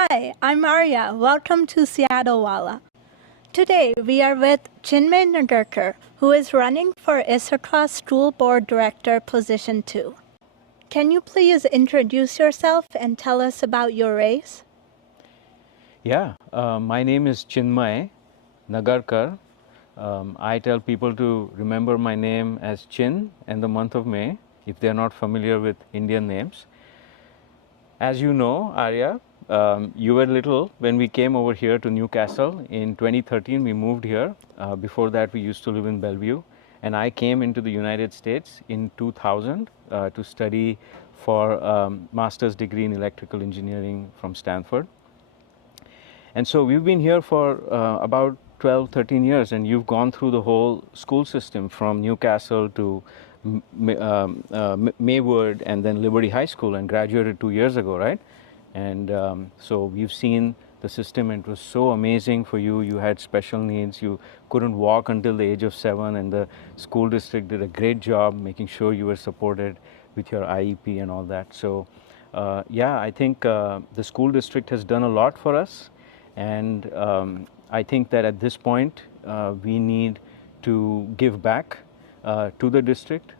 Hi, I'm Arya. Welcome to Seattle Walla. Today we are with Chinmay Nagarkar, who is running for Issaquah School Board Director Position 2. Can you please introduce yourself and tell us about your race? Yeah, my name is Chinmay Nagarkar. I tell people to remember my name as Chin and the month of May if they're not familiar with Indian names. As you know, Arya, you were little when we came over here to Newcastle. In 2013, we moved here. Before that, we used to live in Bellevue. And I came into the United States in 2000 to study for master's degree in electrical engineering from Stanford. And so we've been here for about 12, 13 years, and you've gone through the whole school system from Newcastle to Maywood and then Liberty High School, and graduated 2 years ago, right? And so we've seen the system, and it was so amazing for you. You had special needs. You couldn't walk until the age of 7, and the school district did a great job making sure you were supported with your IEP and all that. So yeah, I think the school district has done a lot for us. And I think that at this point, we need to give back to the district.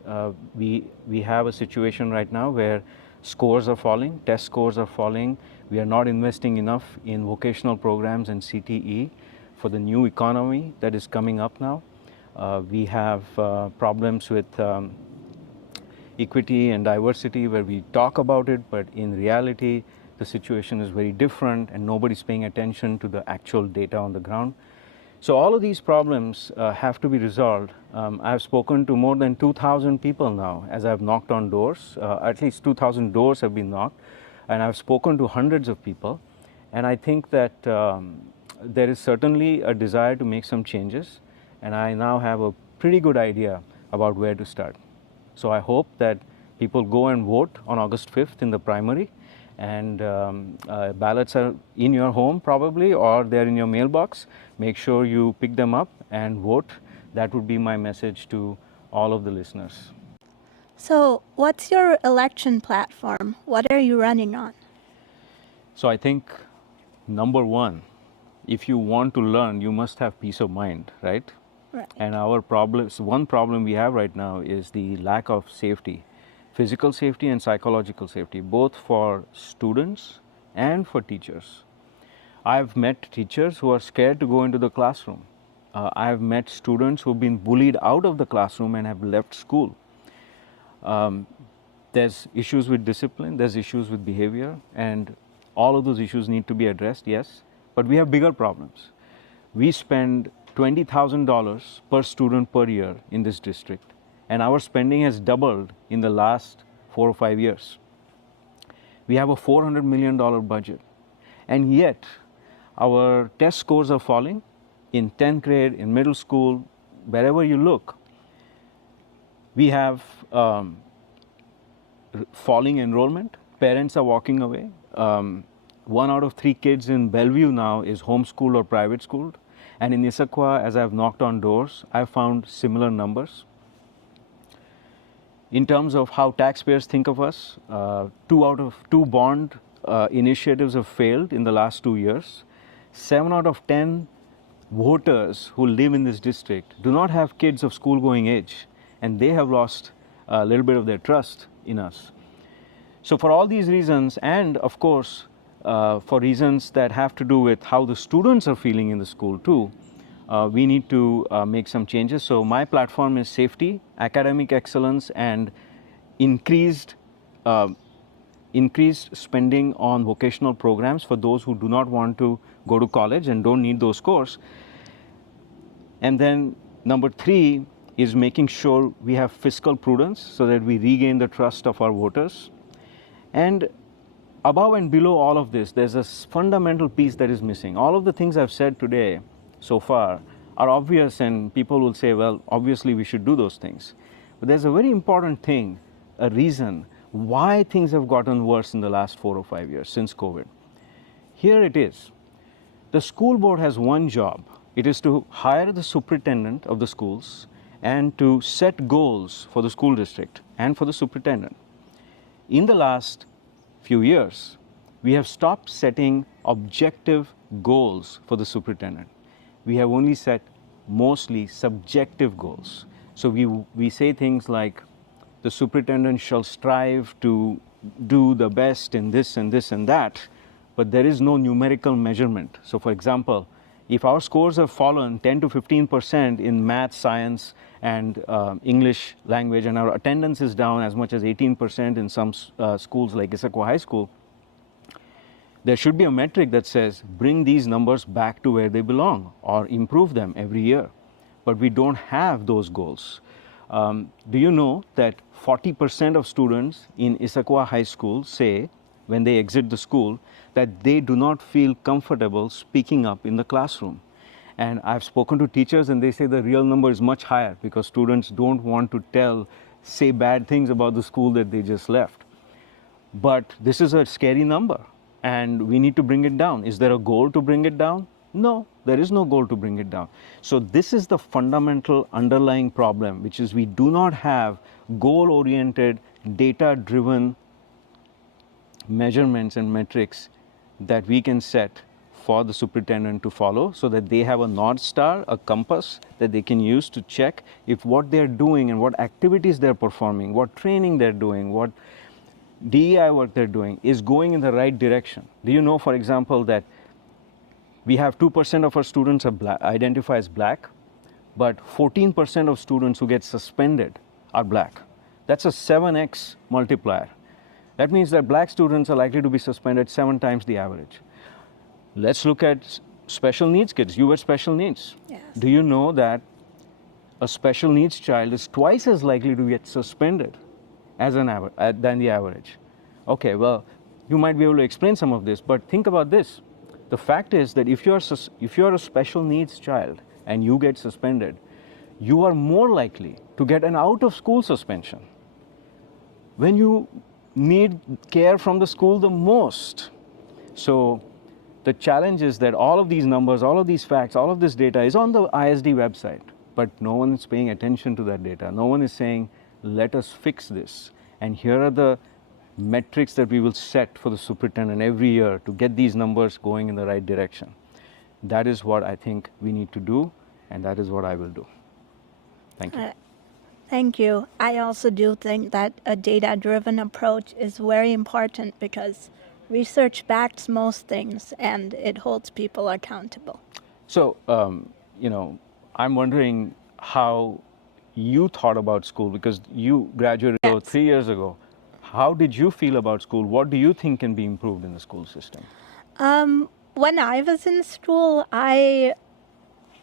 We have a situation right now where scores are falling, test scores are falling. We are not investing enough in vocational programs and CTE for the new economy that is coming up now. We have problems with equity and diversity where we talk about it, but in reality, the situation is very different and nobody's paying attention to the actual data on the ground. So all of these problems have to be resolved. I've spoken to more than 2,000 people now as I've knocked on doors. At least 2,000 doors have been knocked, and I've spoken to hundreds of people. And I think that there is certainly a desire to make some changes, and I now have a pretty good idea about where to start. So I hope that people go and vote on August 5th in the primary, and ballots are in your home probably, or they're in your mailbox. Make sure you pick them up and vote. That would be my message to all of the listeners. So, what's your election platform? What are you running on? So I think number one, if you want to learn, you must have peace of mind, right? Right. And one problem we have right now is the lack of safety. Physical safety and psychological safety, both for students and for teachers. I've met teachers who are scared to go into the classroom. I've met students who've been bullied out of the classroom and have left school. There's issues with discipline, there's issues with behavior, and all of those issues need to be addressed, yes, but we have bigger problems. We spend $20,000 per student per year in this district, and our spending has doubled in the last 4 or 5 years. We have a $400 million budget, and yet our test scores are falling in 10th grade, in middle school, wherever you look. We have falling enrollment. Parents are walking away. 1 out of 3 kids in Bellevue now is homeschooled or private schooled. And in Issaquah, as I've knocked on doors, I've found similar numbers. In terms of how taxpayers think of us, 2 out of 2 bond initiatives have failed in the last 2 years. 7 out of 10 voters who live in this district do not have kids of school-going age, and they have lost a little bit of their trust in us. So for all these reasons, and of course, for reasons that have to do with how the students are feeling in the school too, we need to make some changes. So my platform is safety, academic excellence, and increased spending on vocational programs for those who do not want to go to college and don't need those scores. And then number 3 is making sure we have fiscal prudence so that we regain the trust of our voters. And above and below all of this, there's a fundamental piece that is missing. All of the things I've said today so far are obvious, and people will say, well, obviously we should do those things. But there's a very important thing, a reason why things have gotten worse in the last 4 or 5 years since COVID. Here it is. The school board has one job. It is to hire the superintendent of the schools and to set goals for the school district and for the superintendent. In the last few years, We have stopped setting objective goals for the superintendent. We have only set mostly subjective goals. So we say things like the superintendent shall strive to do the best in this and this and that, but there is no numerical measurement. So for example, if our scores have fallen 10 to 15% in math, science, and English language, and our attendance is down as much as 18% in some schools like Issaquah High School, there should be a metric that says bring these numbers back to where they belong or improve them every year. But we don't have those goals. Do you know that 40% of students in Issaquah High School say when they exit the school that they do not feel comfortable speaking up in the classroom? And I've spoken to teachers and they say the real number is much higher because students don't want to say bad things about the school that they just left. But this is a scary number and we need to bring it down. Is there a goal to bring it down? No, there is no goal to bring it down. So this is the fundamental underlying problem, which is we do not have goal-oriented, data-driven measurements and metrics that we can set for the superintendent to follow so that they have a North Star, a compass that they can use to check if what they're doing and what activities they're performing, what training they're doing, what DEI work they're doing is going in the right direction. Do you know, for example, that we have 2% of our students are identify as black, but 14% of students who get suspended are black. That's a 7x multiplier. That means that black students are likely to be suspended 7 times the average. Let's look at special needs kids. You were special needs. Yes. Do you know that a special needs child is twice as likely to get suspended as than the average? Okay, well, you might be able to explain some of this, but think about this. The fact is that if you're a special needs child and you get suspended, you are more likely to get an out-of-school suspension when you need care from the school the most. So the challenge is that all of these numbers, all of these facts, all of this data is on the ISD website, but no one is paying attention to that data. No one is saying, let us fix this. And here are the metrics that we will set for the superintendent every year to get these numbers going in the right direction. That is what I think we need to do, and that is what I will do. Thank you. Thank you. I also do think that a data-driven approach is very important because research backs most things and it holds people accountable. So, I'm wondering how you thought about school because you graduated 3 years ago. How did you feel about school? What do you think can be improved in the school system? When I was in school, I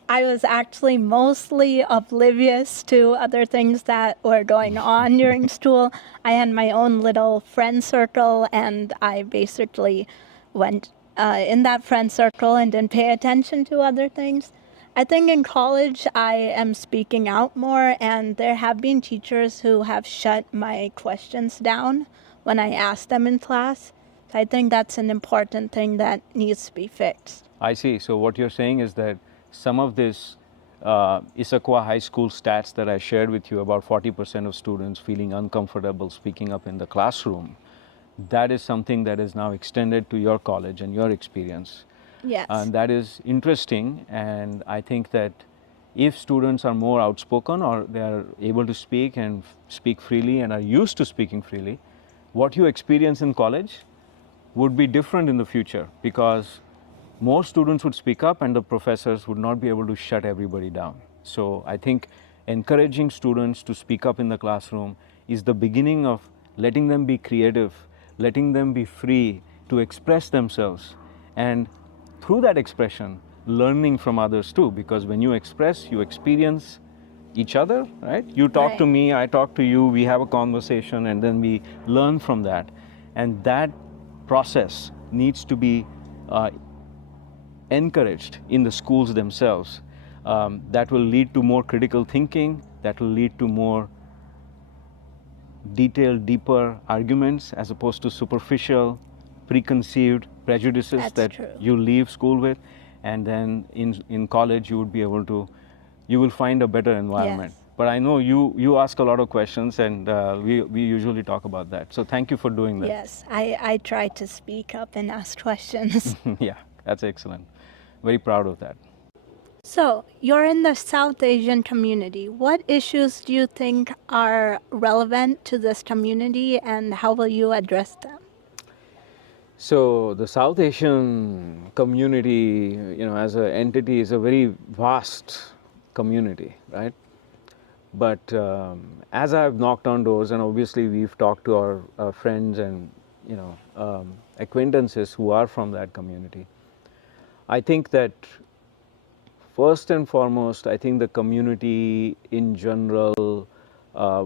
was actually mostly oblivious to other things that were going on during school. I had my own little friend circle, and I basically went in that friend circle and didn't pay attention to other things. I think in college I am speaking out more, and there have been teachers who have shut my questions down when I ask them in class. So I think that's an important thing that needs to be fixed. I see. So what you're saying is that some of this Issaquah High School stats that I shared with you about 40% of students feeling uncomfortable speaking up in the classroom, that is something that is now extended to your college and your experience. Yes. And that is interesting, and I think that if students are more outspoken or they are able to speak and speak freely and are used to speaking freely, what you experience in college would be different in the future because more students would speak up and the professors would not be able to shut everybody down. So I think encouraging students to speak up in the classroom is the beginning of letting them be creative, letting them be free to express themselves, and through that expression, learning from others too, because when you express, you experience each other, right? You talk to me, I talk to you, we have a conversation, and then we learn from that. And that process needs to be encouraged in the schools themselves. That will lead to more critical thinking, that will lead to more detailed, deeper arguments as opposed to superficial, preconceived prejudices you leave school with. And then in college you would be able to, you will find a better environment. Yes. But I know you ask a lot of questions, and we usually talk about that. So thank you for doing that. Yes, I try to speak up and ask questions. Yeah, that's excellent. Very proud of that. So, you're in the South Asian community. What issues do you think are relevant to this community, and how will you address them? So the South Asian community, as an entity, is a very vast community, right? But as I've knocked on doors, and obviously we've talked to our friends and acquaintances who are from that community, I think that first and foremost, I think the community in general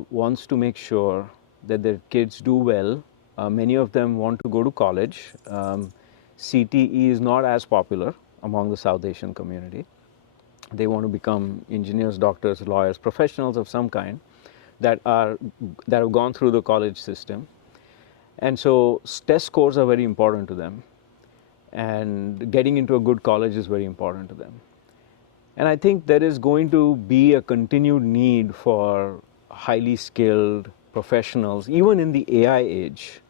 wants to make sure that their kids do well. Many of them want to go to college. CTE is not as popular among the South Asian community. They want to become engineers, doctors, lawyers, professionals of some kind that have gone through the college system. And so test scores are very important to them, and getting into a good college is very important to them. And I think there is going to be a continued need for highly skilled professionals, even in the AI age.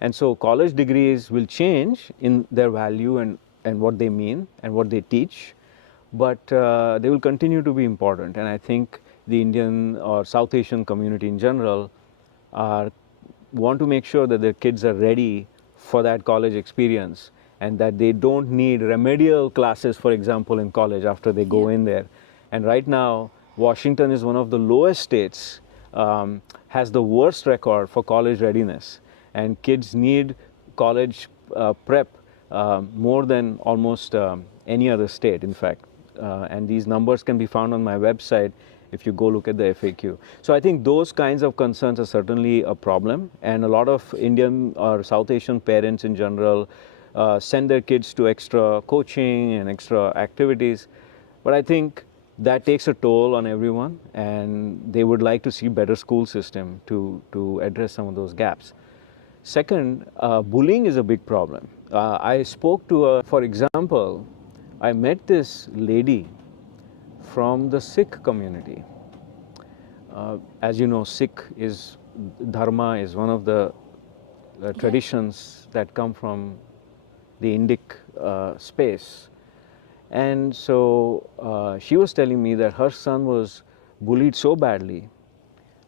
And so college degrees will change in their value and what they mean and what they teach, but they will continue to be important. And I think the Indian or South Asian community in general want to make sure that their kids are ready for that college experience, and that they don't need remedial classes, for example, in college after they go in there. And right now, Washington is one of the lowest states, has the worst record for college readiness. And kids need college prep more than almost any other state, in fact. And these numbers can be found on my website if you go look at the FAQ. So I think those kinds of concerns are certainly a problem, and a lot of Indian or South Asian parents in general send their kids to extra coaching and extra activities. But I think that takes a toll on everyone, and they would like to see better school system to address some of those gaps. Second, bullying is a big problem. I spoke to for example, I met this lady from the Sikh community. As you know, Sikh Dharma is one of the traditions that come from the Indic space. And so she was telling me that her son was bullied so badly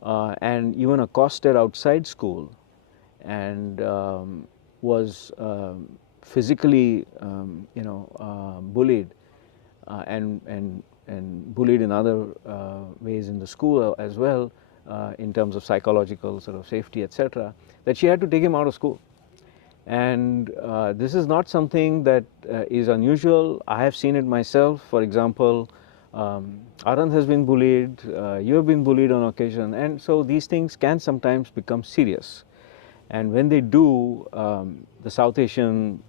and even accosted outside school, and was physically bullied and bullied in other ways in the school as well, in terms of psychological sort of safety, etc., that she had to take him out of school. And this is not something that is unusual. I have seen it myself. For example, Arand has been bullied, you have been bullied on occasion, and so these things can sometimes become serious. And when they do, the South Asian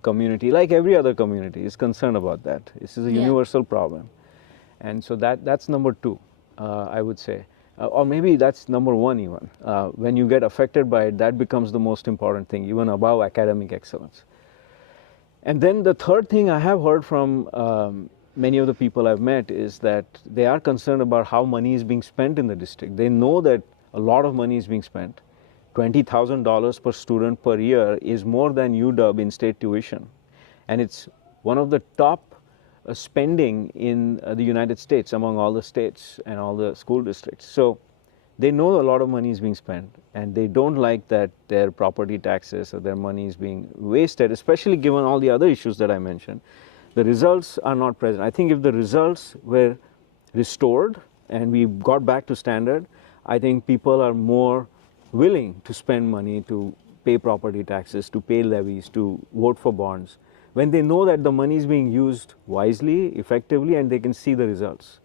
community, like every other community, is concerned about that. This is a universal problem. And so that's number two, I would say. Or maybe that's number one even. When you get affected by it, that becomes the most important thing, even above academic excellence. And then the third thing I have heard from many of the people I've met is that they are concerned about how money is being spent in the district. They know that a lot of money is being spent. $20,000 per student per year is more than UW in state tuition. And it's one of the top spending in the United States among all the states and all the school districts. So they know a lot of money is being spent, and they don't like that their property taxes or their money is being wasted, especially given all the other issues that I mentioned. The results are not present. I think if the results were restored and we got back to standard, I think people are more willing to spend money to pay property taxes, to pay levies, to vote for bonds, when they know that the money is being used wisely, effectively, and they can see the results.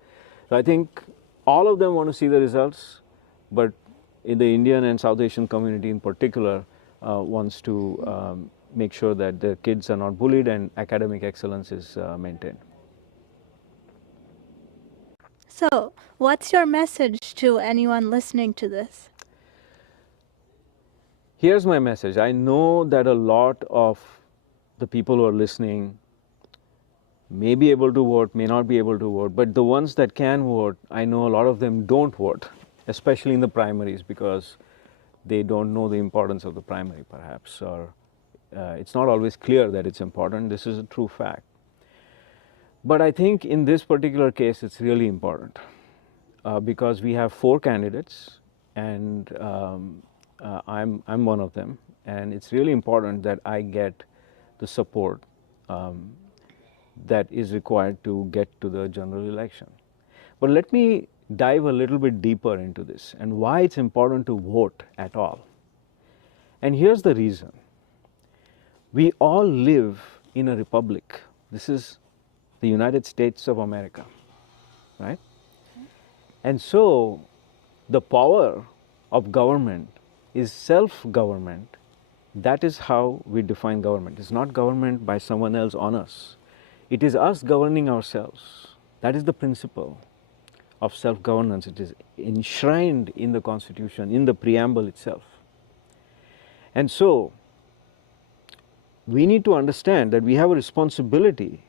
So I think all of them want to see the results, but in the Indian and South Asian community in particular wants to make sure that their kids are not bullied and academic excellence is maintained. So, what's your message to anyone listening to this? Here's my message. I know that a lot of the people who are listening may be able to vote, may not be able to vote, but the ones that can vote, I know a lot of them don't vote, especially in the primaries, because they don't know the importance of the primary perhaps, or it's not always clear that it's important. This is a true fact. But I think in this particular case it's really important because we have 4 candidates, and I'm one of them, and it's really important that I get the support that is required to get to the general election. But let me dive a little bit deeper into this and why it's important to vote at all. And here's the reason. We all live in a republic. This is the United States of America, right? And so the power of government is self-government. That is how we define government. It's not government by someone else on us. It is us governing ourselves. That is the principle of self-governance. It is enshrined in the Constitution, in the preamble itself. And so we need to understand that we have a responsibility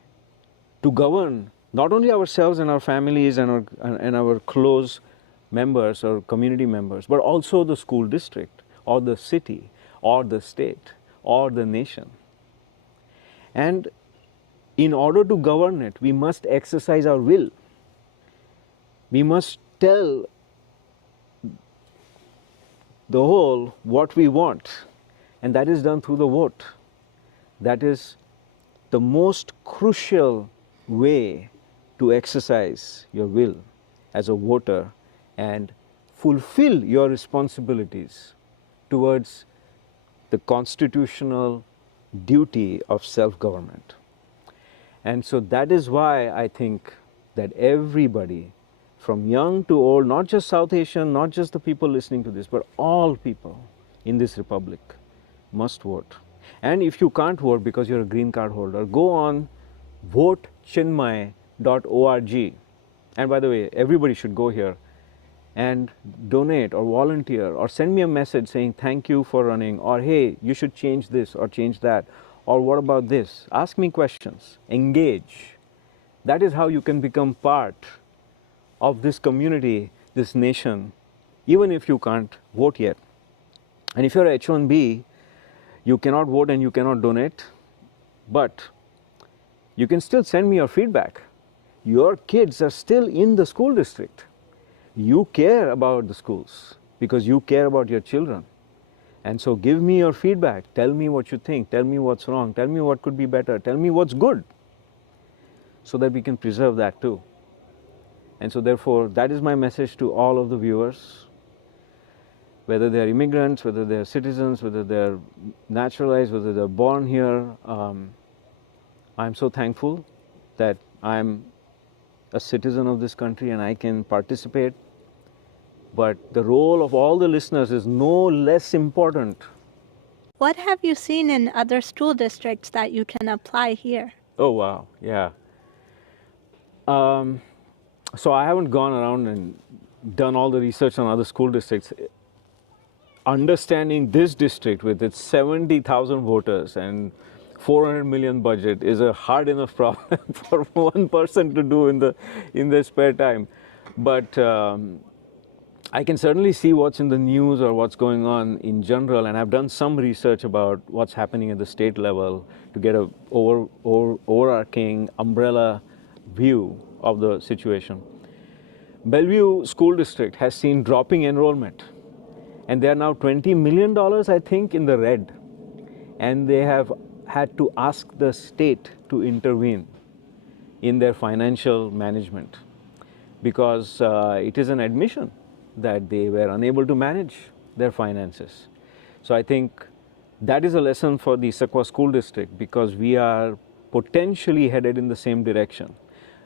to govern not only ourselves and our families and our close members or community members, but also the school district or the city or the state or the nation. And in order to govern it, we must exercise our will. We must tell the whole what we want, and that is done through the vote. That is the most crucial way to exercise your will as a voter and fulfill your responsibilities towards the constitutional duty of self-government. And so that is why I think that everybody, from young to old, not just South Asian, not just the people listening to this, but all people in this republic must vote. And if you can't vote because you're a green card holder, go on votechinmay.org. And by the way, everybody should go here and donate or volunteer or send me a message saying thank you for running, or hey, you should change this or change that, or what about this? Ask me questions, engage. That is how you can become part of this community, this nation, even if you can't vote yet. And if you're a H1B, you cannot vote and you cannot donate, but you can still send me your feedback. Your kids are still in the school district. You care about the schools because you care about your children. And so give me your feedback. Tell me what you think. Tell me what's wrong. Tell me what could be better. Tell me what's good, so that we can preserve that too. And so therefore, that is my message to all of the viewers, whether they're immigrants, whether they're citizens, whether they're naturalized, whether they're born here. I'm so thankful that I'm a citizen of this country and I can participate. But the role of all the listeners is no less important. What have you seen in other school districts that you can apply here? Oh, wow. Yeah. So I haven't gone around and done all the research on other school districts. Understanding this district with its 70,000 voters and 400 million budget is a hard enough problem for one person to do in their spare time. But I can certainly see what's in the news or what's going on in general, and I've done some research about what's happening at the state level to get a overarching umbrella view of the situation. Bellevue School District has seen dropping enrollment, and they are now $20 million, I think, in the red, and they have had to ask the state to intervene in their financial management because it is an admission that they were unable to manage their finances. So I think that is a lesson for the Issaquah School District, because we are potentially headed in the same direction.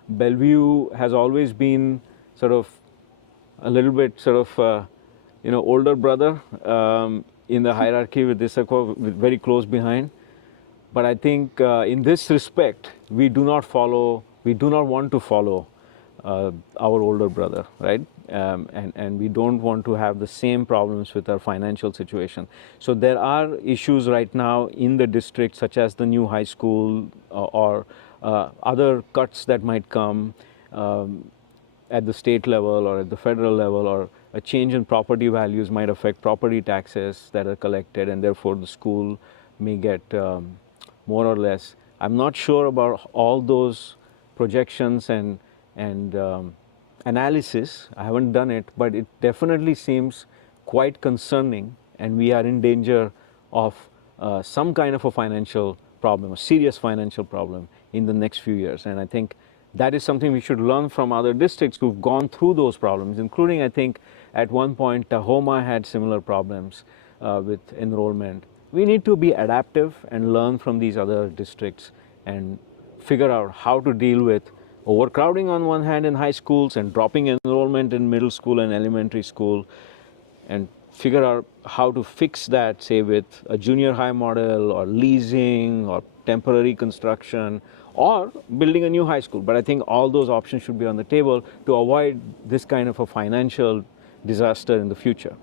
Bellevue has always been sort of a little bit older brother in the hierarchy with Issaquah, very close behind. But I think in this respect, we do not want to follow our older brother, right? and we don't want to have the same problems with our financial situation. So there are issues right now in the district, such as the new high school or other cuts that might come at the state level or at the federal level, or a change in property values might affect property taxes that are collected, and therefore the school may get more or less. I'm not sure about all those projections and analysis. I haven't done it, but it definitely seems quite concerning, and we are in danger of some kind of a financial problem, a serious financial problem in the next few years. And I think that is something we should learn from other districts who've gone through those problems, including, I think, at one point, Tahoma had similar problems with enrollment. We need to be adaptive and learn from these other districts and figure out how to deal with overcrowding on one hand in high schools and dropping enrollment in middle school and elementary school, and figure out how to fix that, say with a junior high model or leasing or temporary construction or building a new high school. But I think all those options should be on the table to avoid this kind of a financial disaster in the future.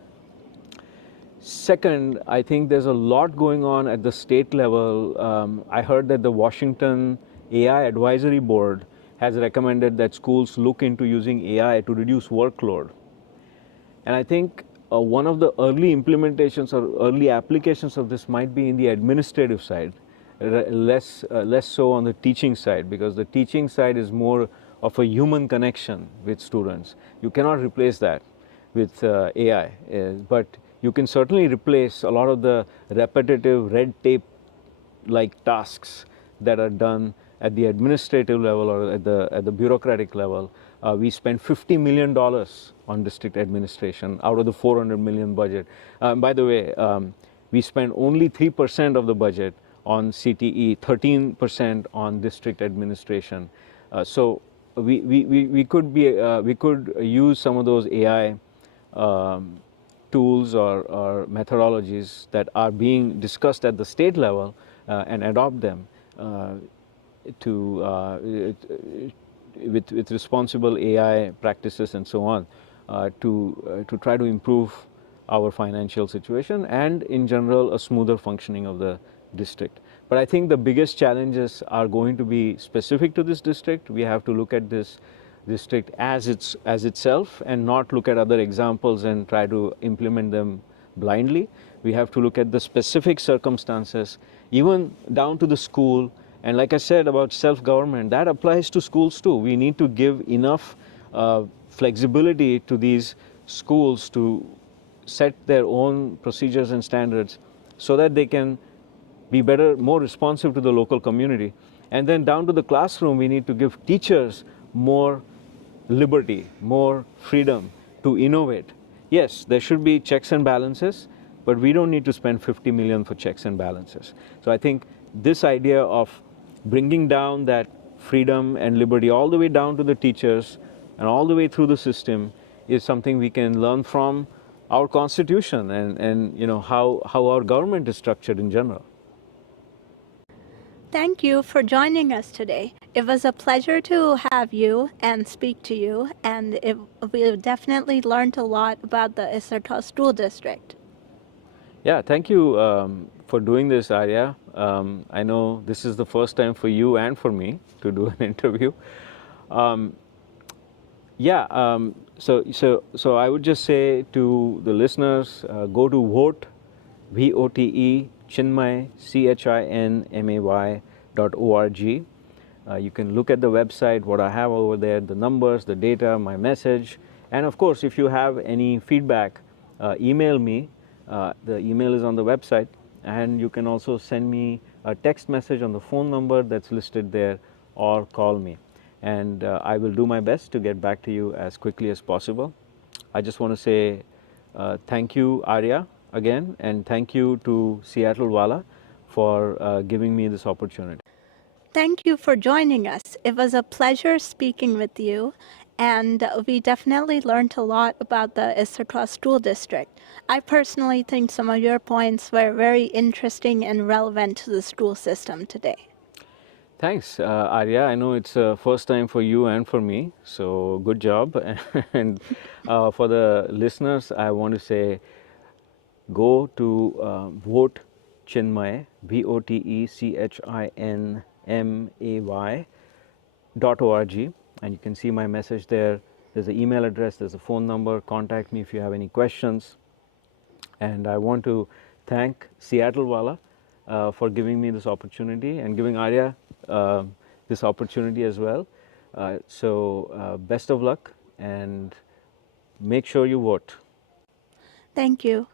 Second, I think there's a lot going on at the state level. I heard that the Washington AI Advisory Board has recommended that schools look into using AI to reduce workload. And I think one of the early implementations or early applications of this might be in the administrative side, less so on the teaching side, because the teaching side is more of a human connection with students. You cannot replace that with AI, but you can certainly replace a lot of the repetitive red tape like tasks that are done at the administrative level or at the bureaucratic level. We spend $50 million on district administration out of the $400 million budget. By the way, we spend only 3% of the budget on CTE, 13% on district administration. So we could use some of those AI tools or methodologies that are being discussed at the state level and adopt them with responsible AI practices and so on to try to improve our financial situation and in general a smoother functioning of the district. But I think the biggest challenges are going to be specific to this district. We have to look at this district as itself and not look at other examples and try to implement them blindly. We have to look at the specific circumstances, even down to the school. And like I said about self-government, that applies to schools too. We need to give enough flexibility to these schools to set their own procedures and standards so that they can be better, more responsive to the local community. And then down to the classroom, we need to give teachers more liberty, more freedom to innovate. Yes, there should be checks and balances, but we don't need to spend $50 million for checks and balances. So I think this idea of bringing down that freedom and liberty all the way down to the teachers and all the way through the system is something we can learn from our Constitution and you know how our government is structured in general. Thank you for joining us today. It was a pleasure to have you and speak to you, and we definitely learned a lot about the Issaquah School District. Yeah, thank you for doing this, Arya. I know this is the first time for you and for me to do an interview. So I would just say to the listeners, go to vote, VOTE, Chinmay, CHINMAY.org. You can look at the website, what I have over there, the numbers, the data, my message. And of course, if you have any feedback, email me. The email is on the website. And you can also send me a text message on the phone number that's listed there or call me. And I will do my best to get back to you as quickly as possible. I just want to say thank you, Arya, again, and thank you to Seattle Wala for giving me this opportunity. Thank you for joining us. It was a pleasure speaking with you, and we definitely learned a lot about the Issaquah School District. I personally think some of your points were very interesting and relevant to the school system today. Thanks, Arya. I know it's first time for you and for me, so good job. And for the listeners, I want to say go to vote Chinmay, VOTECHINMAY.org, and you can see my message there. There's an email address, there's a phone number. Contact me if you have any questions. And I want to thank Seattle Wala for giving me this opportunity and giving Arya this opportunity as well. So best of luck and make sure you vote. Thank you.